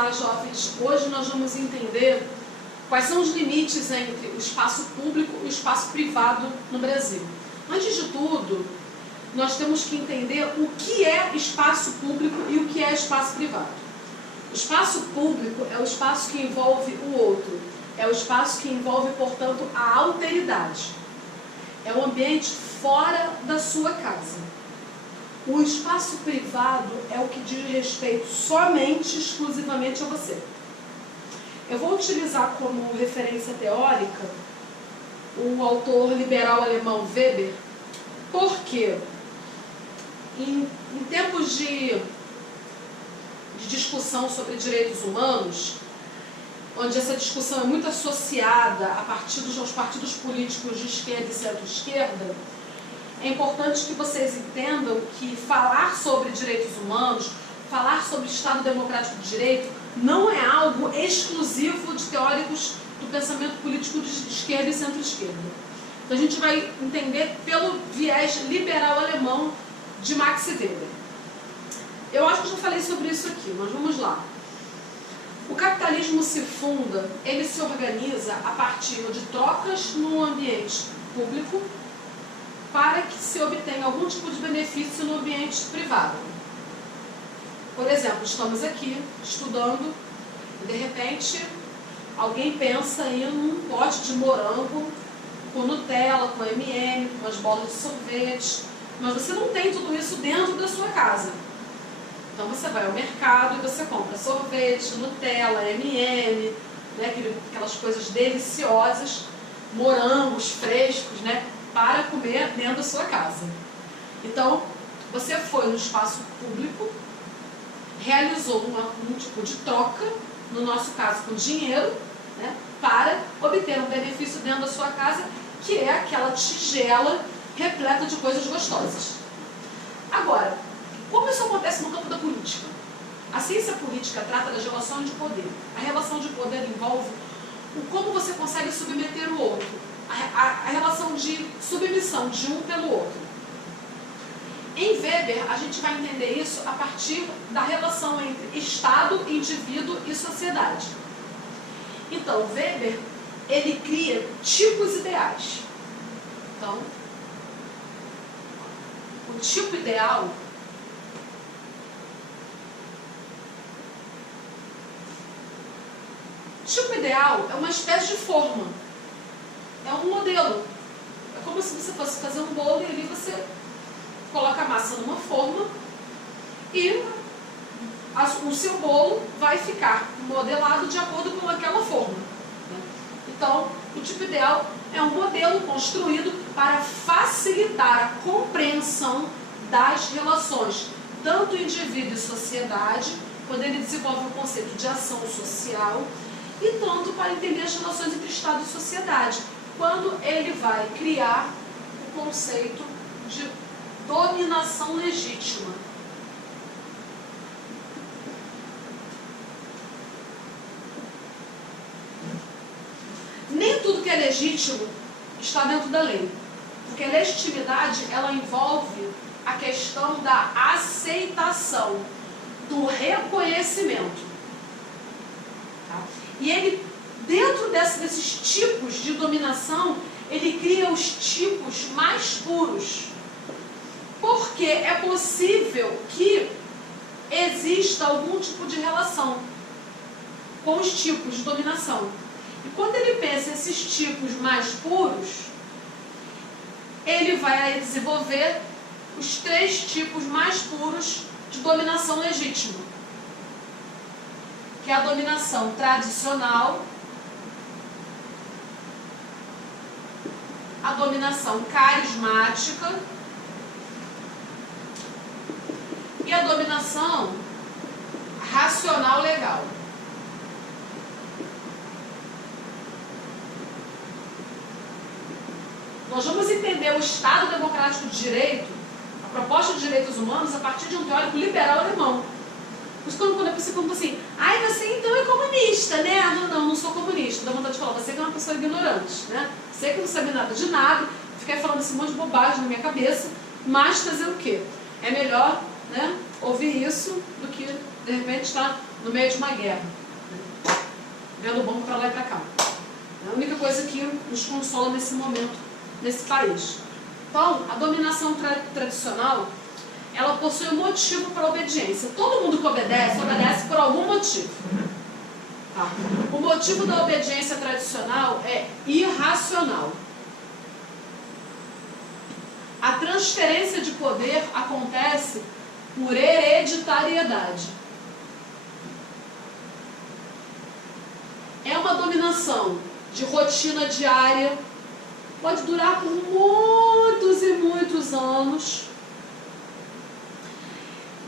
Olá, jovens! Hoje nós vamos entender quais são os limites entre o espaço público e o espaço privado no Brasil. Antes de tudo, nós temos que entender o que é espaço público e o que é espaço privado. O espaço público é o espaço que envolve o outro, é o espaço que envolve, portanto, a alteridade. É o ambiente fora da sua casa. O espaço privado é o que diz respeito somente, exclusivamente a você. Eu vou utilizar como referência teórica o autor liberal alemão Weber, porque em tempos de discussão sobre direitos humanos, onde essa discussão é muito associada aos partidos políticos de esquerda e centro-esquerda, é importante que vocês entendam que falar sobre direitos humanos, falar sobre Estado Democrático de Direito, não é algo exclusivo de teóricos do pensamento político de esquerda e centro-esquerda. Então a gente vai entender pelo viés liberal alemão de Max Weber. Eu acho que eu já falei sobre isso aqui, mas vamos lá. O capitalismo se funda, ele se organiza a partir de trocas no ambiente público para que se obtenha algum tipo de benefício no ambiente privado. Por exemplo, estamos aqui estudando e de repente alguém pensa em um pote de morango com Nutella, com M&M, com umas bolas de sorvete, mas você não tem tudo isso dentro da sua casa. Então você vai ao mercado e você compra sorvete, Nutella, M&M, né, aquelas coisas deliciosas, morangos frescos, né, para comer dentro da sua casa. Então, você foi no espaço público, realizou um tipo de troca, no nosso caso com dinheiro, né, para obter um benefício dentro da sua casa, que é aquela tigela repleta de coisas gostosas. Agora, como isso acontece no campo da política? A ciência política trata das relações de poder. A relação de poder envolve o como você consegue submeter o outro, a relação de submissão de um pelo outro. Em Weber, a gente vai entender isso a partir da relação entre Estado, indivíduo e sociedade. Então, Weber, ele cria tipos ideais. Então, o tipo ideal é uma espécie de forma, é um modelo. É como se você fosse fazer um bolo e ali você coloca a massa numa forma e o seu bolo vai ficar modelado de acordo com aquela forma. Então, o tipo ideal é um modelo construído para facilitar a compreensão das relações, tanto indivíduo e sociedade, quando ele desenvolve o conceito de ação social, e tanto para entender as relações entre Estado e sociedade, quando ele vai criar o conceito de dominação legítima. Nem tudo que é legítimo está dentro da lei, porque a legitimidade, ela envolve a questão da aceitação, do reconhecimento. Tá? E ele, dentro desses tipos de dominação, ele cria os tipos mais puros. Porque é possível que exista algum tipo de relação com os tipos de dominação. E quando ele pensa esses tipos mais puros, ele vai desenvolver os 3 tipos mais puros de dominação legítima, que é a dominação tradicional, a dominação carismática e a dominação racional legal. Nós vamos entender o Estado Democrático de Direito, a proposta de direitos humanos, a partir de um teórico liberal alemão. Por isso, quando a pessoa pergunta assim, ai, você então é comunista, né? Não sou comunista. Dá vontade de falar, você que é uma pessoa ignorante, né? Você que não sabe nada de nada, fica falando esse monte de bobagem na minha cabeça, mas fazer o quê? É melhor, né, ouvir isso do que, de repente, estar no meio de uma guerra, vendo bomba para lá e para cá. É a única coisa que nos consola nesse momento, nesse país. Então, a dominação tradicional, ela possui um motivo para a obediência. Todo mundo que obedece, obedece por algum motivo. Tá? O motivo da obediência tradicional é irracional. A transferência de poder acontece por hereditariedade. É uma dominação de rotina diária, pode durar por muitos e muitos anos.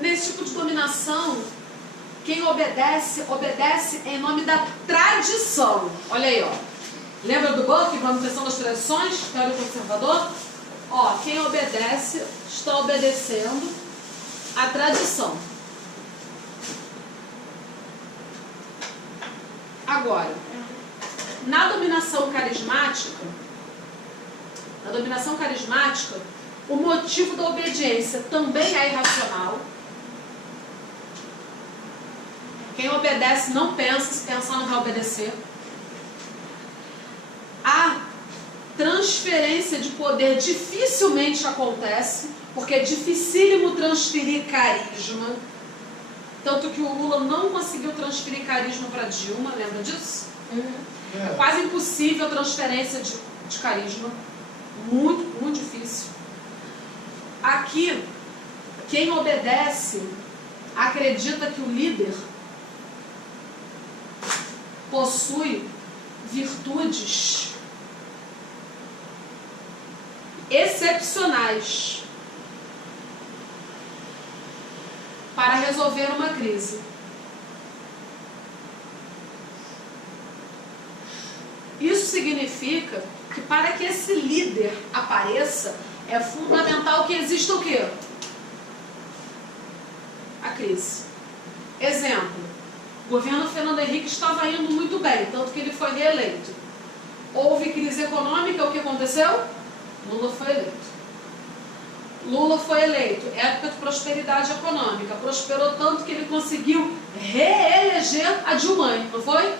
Nesse tipo de dominação, quem obedece, obedece em nome da tradição. Olha aí, ó. Lembra do Buck, manutenção das tradições, teoria conservador? Ó, quem obedece está obedecendo à tradição. Agora, na dominação carismática, o motivo da obediência também é irracional. Quem obedece não pensa, se pensar não vai obedecer. A transferência de poder dificilmente acontece, porque é dificílimo transferir carisma. Tanto que o Lula não conseguiu transferir carisma para Dilma, lembra disso? É quase impossível a transferência de carisma. Muito, muito difícil. Aqui, quem obedece acredita que o líder possui virtudes excepcionais para resolver uma crise. Isso significa que para que esse líder apareça, é fundamental que exista o quê? A crise. Exemplo, o governo Fernando Henrique estava indo muito bem, tanto que ele foi reeleito. Houve crise econômica, o que aconteceu? Lula foi eleito. Lula foi eleito, época de prosperidade econômica, prosperou tanto que ele conseguiu reeleger a Dilma, não foi?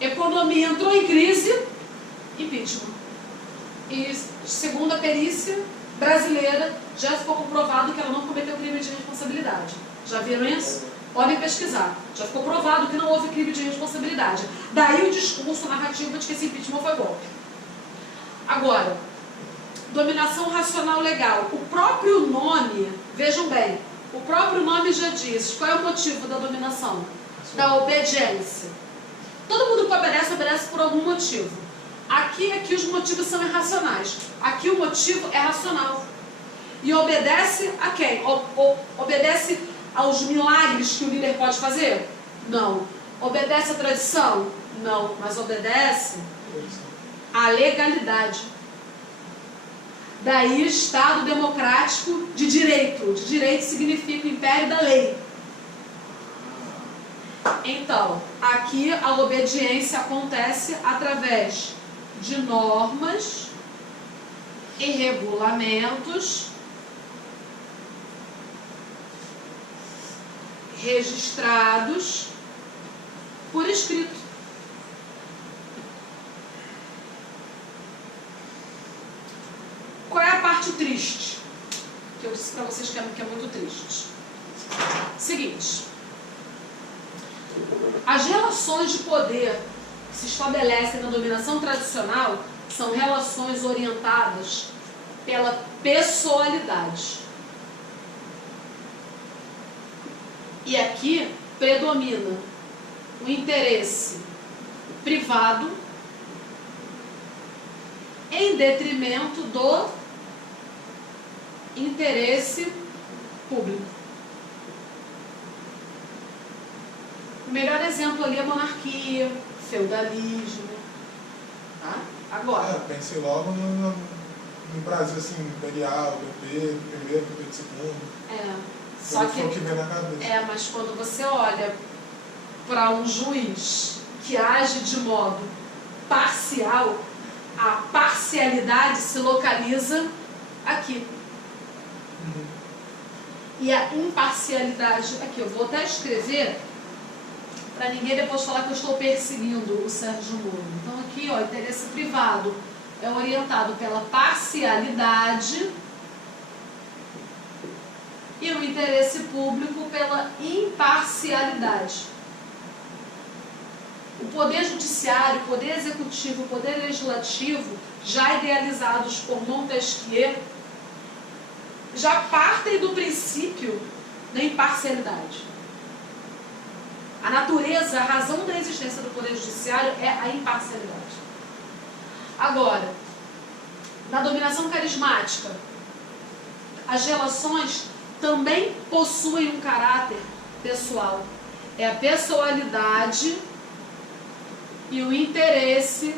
Economia entrou em crise, impeachment. E segundo a perícia brasileira, já ficou comprovado que ela não cometeu crime de responsabilidade. Já viram isso? Podem pesquisar. Já ficou provado que não houve crime de responsabilidade. Daí o discurso, a narrativa de que esse impeachment foi golpe. Agora, dominação racional legal. O próprio nome, vejam bem, o próprio nome já diz qual é o motivo da dominação? Da obediência. Todo mundo que obedece, obedece por algum motivo. Aqui os motivos são irracionais. Aqui o motivo é racional. E obedece a quem? Obedece aos milagres que o líder pode fazer? Não. Obedece à tradição? Não. Mas obedece à legalidade. Daí Estado democrático de direito. De direito significa o império da lei. Então, aqui a obediência acontece através de normas e regulamentos registrados por escrito. Qual é a parte triste? Que eu disse para vocês que é muito triste. Seguinte. As relações de poder que se estabelecem na dominação tradicional são relações orientadas pela pessoalidade. E aqui predomina o interesse privado em detrimento do interesse público. O melhor exemplo ali é a monarquia, feudalismo. Tá? Agora. Pensei logo no Brasil assim, imperial, Pedro I, Pedro II. Só que vem na cabeça. Mas quando você olha para um juiz que age de modo parcial, a parcialidade se localiza aqui. e a imparcialidade. Aqui, eu vou até escrever para ninguém depois falar que eu estou perseguindo o Sérgio Moro. Então aqui, ó, interesse privado é orientado pela parcialidade e o interesse público pela imparcialidade. O poder judiciário, o poder executivo, o poder legislativo, já idealizados por Montesquieu, já partem do princípio da imparcialidade. A natureza, a razão da existência do poder judiciário é a imparcialidade. Agora, na dominação carismática, as relações também possuem um caráter pessoal. É a pessoalidade e o interesse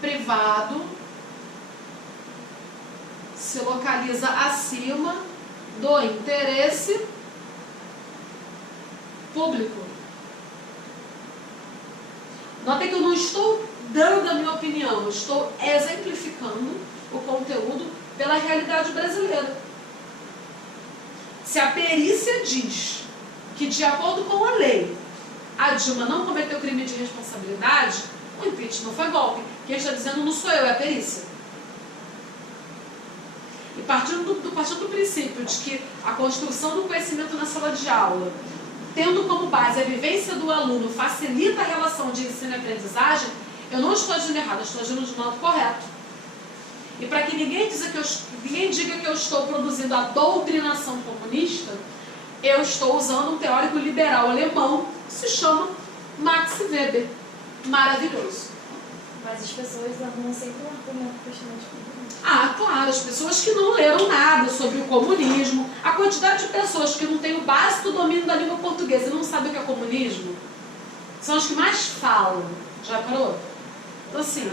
privado se localiza acima do interesse público. Notem que eu não estou dando a minha opinião, eu estou exemplificando o conteúdo pela realidade brasileira. Se a perícia diz que, de acordo com a lei, a Dilma não cometeu crime de responsabilidade, o impeachment foi golpe. Quem está dizendo não sou eu, é a perícia. E partindo do princípio de que a construção do conhecimento na sala de aula, tendo como base a vivência do aluno, facilita a relação de ensino e aprendizagem, eu não estou agindo errado, eu estou agindo de modo correto. E para que ninguém diga que eu estou produzindo a doutrinação comunista, eu estou usando um teórico liberal alemão que se chama Max Weber. Maravilhoso. Mas as pessoas arrumam sempre um argumento questionante comunismo. Ah, claro, as pessoas que não leram nada sobre o comunismo, a quantidade de pessoas que não têm o básico domínio da língua portuguesa e não sabem o que é comunismo, são as que mais falam. Já parou? Então, assim,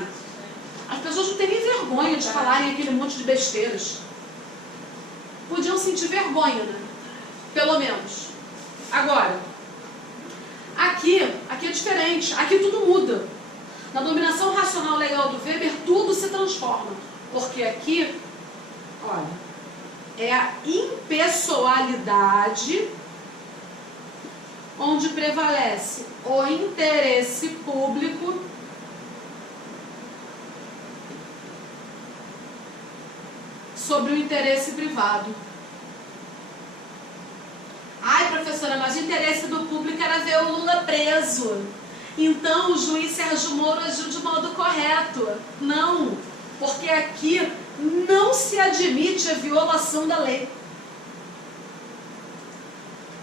as pessoas não têm nem vergonha de falarem aquele monte de besteiras. Podiam sentir vergonha, né? Pelo menos. Agora, aqui é diferente. Aqui tudo muda. Na dominação racional legal do Weber, tudo se transforma. Porque aqui, olha, é a impessoalidade onde prevalece o interesse público sobre o interesse privado. Ai, professora, mas o interesse do público era ver o Lula preso. Então o juiz Sérgio Moro agiu de modo correto. Não, porque aqui não se admite a violação da lei.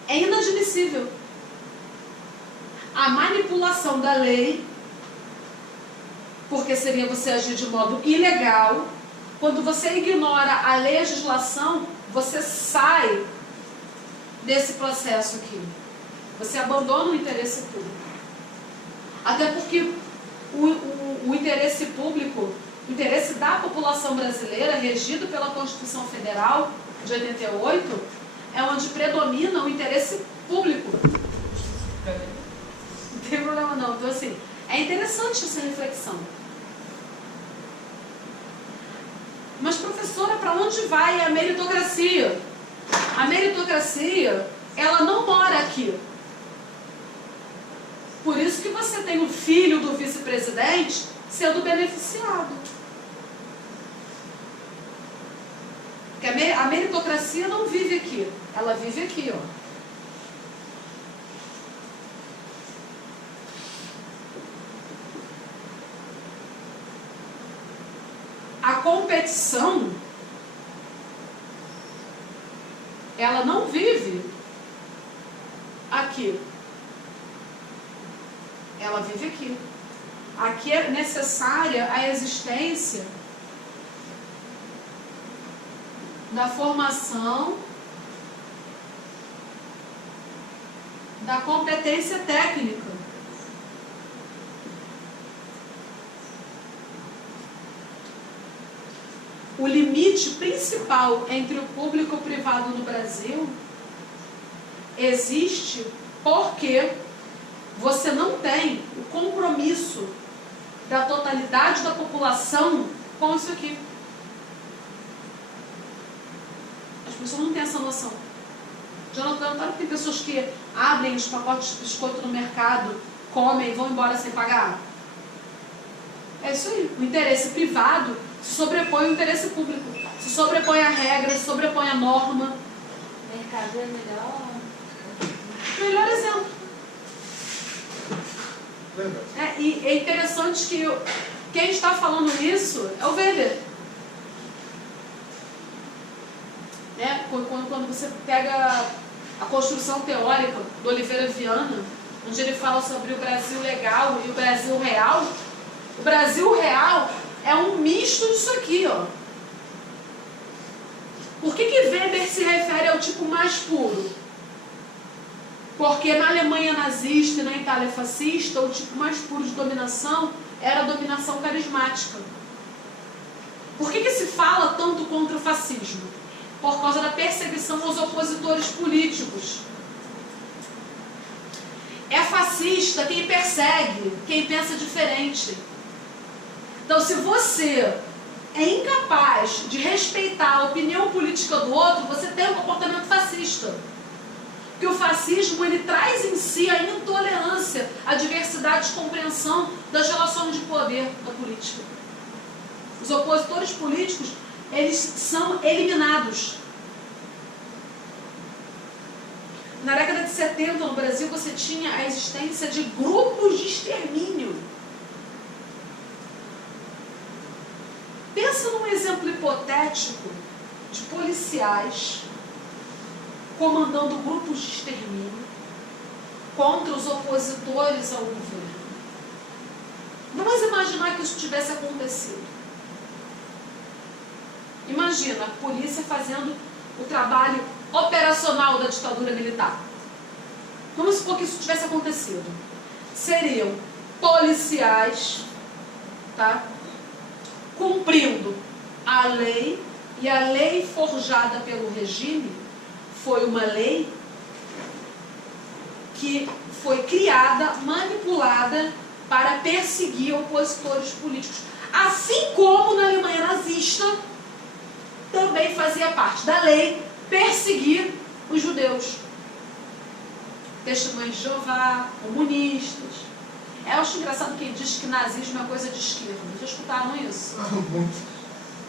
É inadmissível. A manipulação da lei, porque seria você agir de modo ilegal. Quando você ignora a legislação, você sai desse processo aqui. Você abandona o interesse público. Até porque o interesse público, o interesse da população brasileira, regido pela Constituição Federal de 88, é onde predomina o interesse público. Não tem problema não. Então, assim, é interessante essa reflexão. Mas, professora, para onde vai a meritocracia? A meritocracia, ela não mora aqui. Por isso que você tem o filho do vice-presidente sendo beneficiado. Porque a meritocracia não vive aqui. Ela vive aqui, ó. A competição, ela não vive aqui. Ela vive aqui. Aqui é necessária a existência da formação da competência técnica. O limite principal entre o público e o privado no Brasil existe porque você não tem o compromisso da totalidade da população com isso aqui. As pessoas não têm essa noção. Jonathan, claro que tem pessoas que abrem os pacotes de biscoito no mercado, comem e vão embora sem pagar. É isso aí. O interesse privado se sobrepõe ao interesse público. Se sobrepõe à regra, se sobrepõe à norma. O mercado é Melhor exemplo. Verdade. E é interessante que quem está falando isso é o Weber. Quando você pega a construção teórica do Oliveira Viana, onde ele fala sobre o Brasil legal e o Brasil real, o Brasil real é um misto disso aqui, ó. Por que Weber se refere ao tipo mais puro? Porque na Alemanha nazista e na Itália fascista, o tipo mais puro de dominação era a dominação carismática. Por que se fala tanto contra o fascismo? Por causa da perseguição aos opositores políticos. É fascista quem persegue, quem pensa diferente. Então, se você é incapaz de respeitar a opinião política do outro, você tem um comportamento fascista. Porque o fascismo, ele traz em si a intolerância, a diversidade de compreensão das relações de poder da política. Os opositores políticos, eles são eliminados. Na década de 70, no Brasil, você tinha a existência de grupos de extermínio. Pensa num exemplo hipotético de policiais comandando grupos de extermínio contra os opositores ao governo. Vamos imaginar que isso tivesse acontecido. Imagina a polícia fazendo o trabalho operacional da ditadura militar. Vamos supor que isso tivesse acontecido. Seriam policiais, tá, cumprindo a lei, e a lei forjada pelo regime foi uma lei que foi criada, manipulada para perseguir opositores políticos. Assim como na Alemanha nazista também fazia parte da lei perseguir os judeus. Testemunhas de Jeová, comunistas. Eu acho engraçado quem diz que nazismo é coisa de esquerda. Já escutaram isso? Muito.